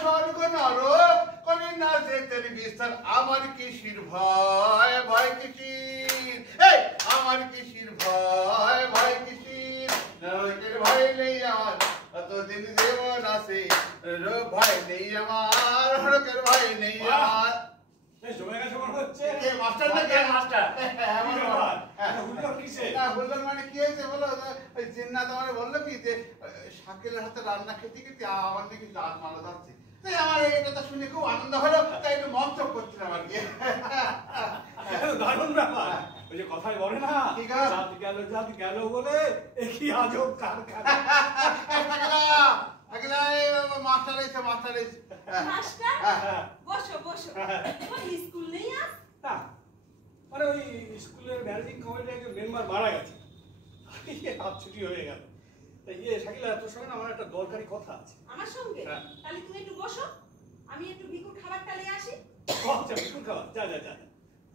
স্বর্গ নরক করে না যে তেরি বিস্তার আমার কিসির ভয় ভয় কিসির এই আমার কিসির ভয় ভয় কিসির নরকের ভয় নেই আমার কতদিন জীবন আছে ভয় নেই আমার নরকের ভয় নেই আমার জমে গেছে মনে হচ্ছে কে মাস্টার না কে মাস্টার হুল্লোড় মানে কি হয়েছে বলো ওই জিন্নাত আমারে বললো কি যে শাকিলের হাতে রান্না খেতে খেতে আমার নাকি দাঁত মারা যাচ্ছে তাই আমার এই কথা শুনে খুব আনন্দ হলো তাই একটু মন্তব্য করছিলাম আর কি দারুণ ব্যাপার ওই যে কথাই বলে না জাত গেল বলে একই আজব কারখানা মাস্টার এসে মাস্টার এসে মাস্টার বসো বসো এখন স্কুল নেই আজ না মানে ওই স্কুলের ম্যানেজিং কমিটির একজন মেম্বার মারা গেছে হাত ছুটি হয়ে গেল তাই শাকিলা তোর সঙ্গে আমার একটা দরকারি কথা আছে আমার সঙ্গে তাহলে তুমি একটু বসো আমি একটু বিকুর খাবারটা নিয়ে আসি আচ্ছা বিকুর খাবার যা যা যা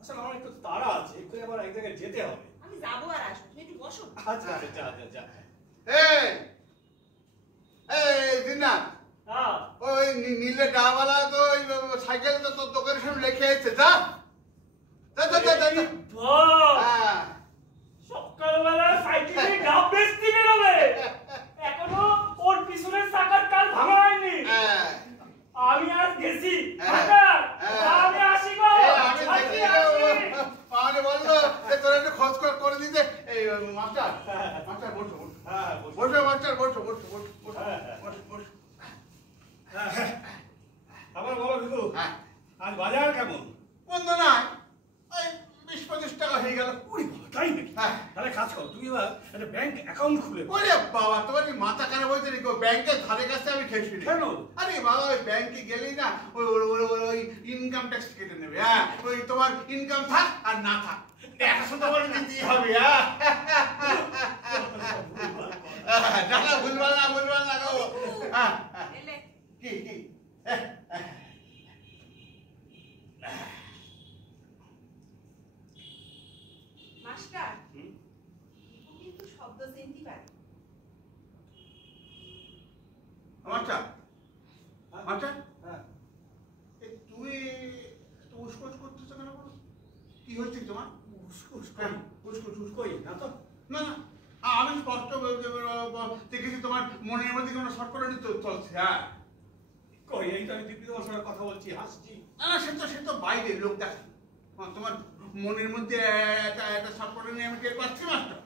আসলে আমার একটু তাড়া আছে একটু আবার এক জায়গায় যেতে হবে আমি যাবো আর আসবো তুমি একটু বসো আচ্ছা আচ্ছা যা যা যা এই এই দিনা ওই নীলে ডাওয়ালা তো ওই সাইকেল তো তোর দোকানের সামনে লেখে এসেছে যা যা যা যা যা সকালবেলা সাইকেলে ডাব বেচতে বেরোবে এখনো ওর পিছনের চাকার কাল ভাঙা হয়নি আমি আজ গেছি আমি আসি গো আমি বললো তোরা একটু খোঁজ করে দিতে এই মাস্টার মাস্টার বসো বসো মাস্টার বসো বসো বসো বসো বসো আবার বলো বিকু আজ বাজার কেমন বন্ধ না ওই 20-25 টাকা হয়ে গেল তাই নাকি তাহলে কাজ করো তুমি এবার একটা ব্যাংক অ্যাকাউন্ট খুলে ওরে বাবা তোমার কি মাথা খারাপ হয়েছে নাকি ব্যাংকের ধারে কাছে আমি খেয়েছি কেন আরে বাবা ওই ব্যাংকে গেলেই না ওই ওই ইনকাম ট্যাক্স কেটে নেবে হ্যাঁ ওই তোমার ইনকাম থাক আর না থাক 100 টাকা দিতেই হবে হ্যাঁ টাকা ভুলভাল না গো হ্যাঁ কি কি মাস্টার কিন্তু শব্দ চিনতে পারে মাস্টার মাস্টার এই তুমি তো উস্কোস করতেছো কেন বলো কি হচ্ছে তোমার উস্কুস কই না তো না না আমি স্পষ্ট দেখেছি তোমার মনের মধ্যে কোনো সরকরানি চলছে হ্যাঁ কই এই তো আমি দিব্যি তোমার সঙ্গে কথা বলছি হাসছি না সে তো বাইরে লোক দেখে তোমার মনের মধ্যে একটা সরকরানি আমি টের পাচ্ছি মাস্টার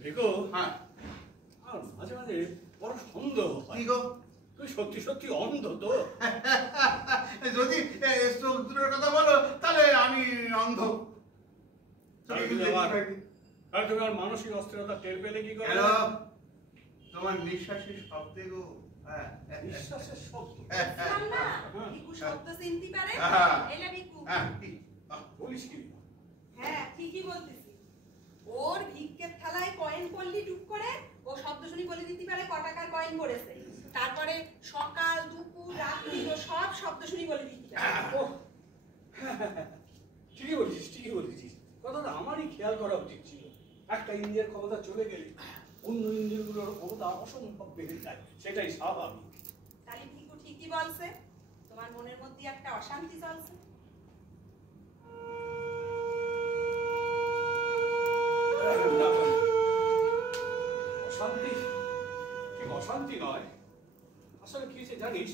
দেখো হ্যাঁ আর মাঝে মাঝে বড় সন্দেহ কি গো তুই সত্যি সত্যি অন্ধ তো যদি চোখ দুটোর কথা বলো তাহলে আমি অন্ধ আর তুমি আমার মানসিক অস্থিরতা টের পেলে কি করে তোমার নিঃশ্বাসের শব্দে গো নিঃশ্বাসের শব্দ না বিকু শব্দ চিনতে পারে এলা বিকু বলিস কি হ্যাঁ ঠিকই বলতেছি ওর ভিক্ষের থালায় কয়েন পড়লি টুক করে ও শব্দ শুনি বলে দিতে পারে ক টাকার কয়েন পড়েছে তারপরে সকাল দুপুর রাত্রি ও সব শব্দ শুনি বলে দিতে পারে ঠিকই বলেছিস কথাটা আমারই খেয়াল করা উচিত ছিল একটা ইন্দ্রিয়ের ক্ষমতা চলে গেলে অন্য ইন্দ্রিয়গুলোর ক্ষমতা অসম্ভব বেড়ে যায় সেটাই স্বাভাবিক তাহলে ভিকু ঠিকই বলছে তোমার মনের মধ্যে একটা অশান্তি চলছে অশান্তি নয় আসলে কি হয়েছে জানিস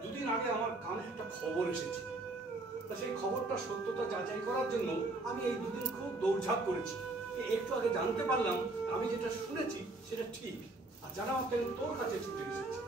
দুদিন আগে আমার কানে একটা খবর এসেছে তা সেই খবরটা সত্যতা যাচাই করার জন্য আমি এই দুদিন খুব দৌড়ঝাঁপ করেছি একটু আগে জানতে পারলাম আমি যেটা শুনেছি সেটা ঠিক আর জানা মাত্র তোর কাছে ছুটে এসেছি